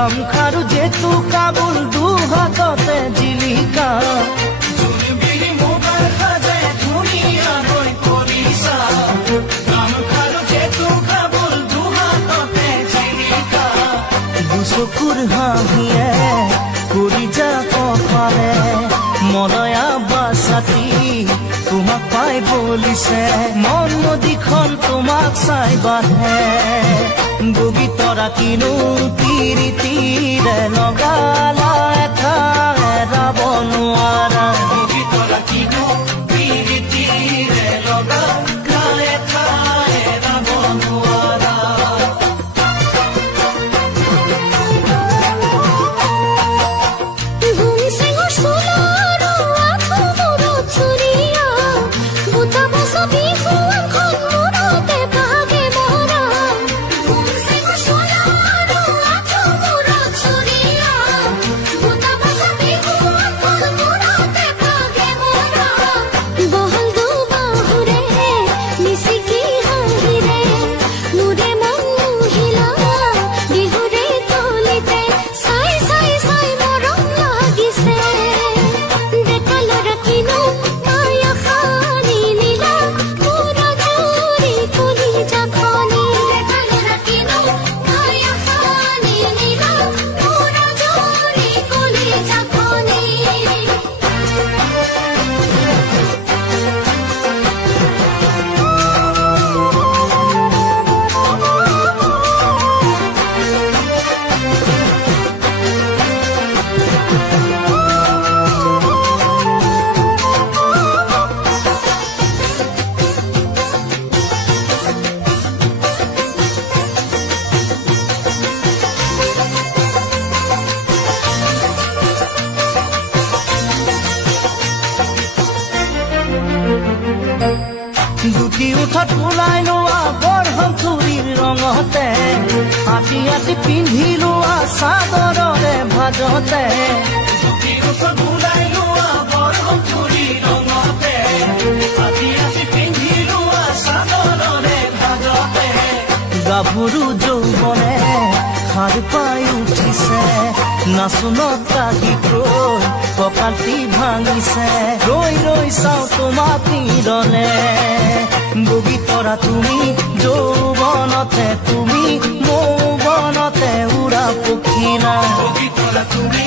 গামখাৰু জেতু কাবুল দুহাততে জিলিকা জোনবিৰি মোবাইল সাজাই ধুনীয়াকৈ কৰিছা গামখাৰু জেতু কাবুল দুহাততে জিলিকা দুচকুৰ হাঁহিয়ে কৰি যা কপালে মলয়া বাছাতি তোমাক পাই বলিছে মন নদীখন তোমাক চাই বাঢ়ে বগী তৰা কিনো তিৰিতিৰে লগালা এটা এৰাব নোৱাৰা বগী তৰা কিনো তিৰিতিৰে লগালা এটা এৰাব নোৱাৰা দুটি উঠত ওলাই লোৱা বৰহম চুৰিৰ ৰঙতে আতি আতি পিন্ধি লোৱা চাদৰৰে ভাজতে দুটি উঠত ওলাই লোৱা বৰহম চুৰিৰ ৰঙতে আতি আতি পিন্ধি লোৱা চাদৰৰে ভাজতে গাভৰু যৌৱনে খাৰ পাই উঠিছে নাচনত কাহিকৈ কপালটি ভাঙিছে ৰৈ ৰৈ চাওঁ তোমাক নিৰলে বগী তৰা তুমি যৌৱনতে তুমি মৌৱনতে উৰা পখিলা বগী তৰা তুমি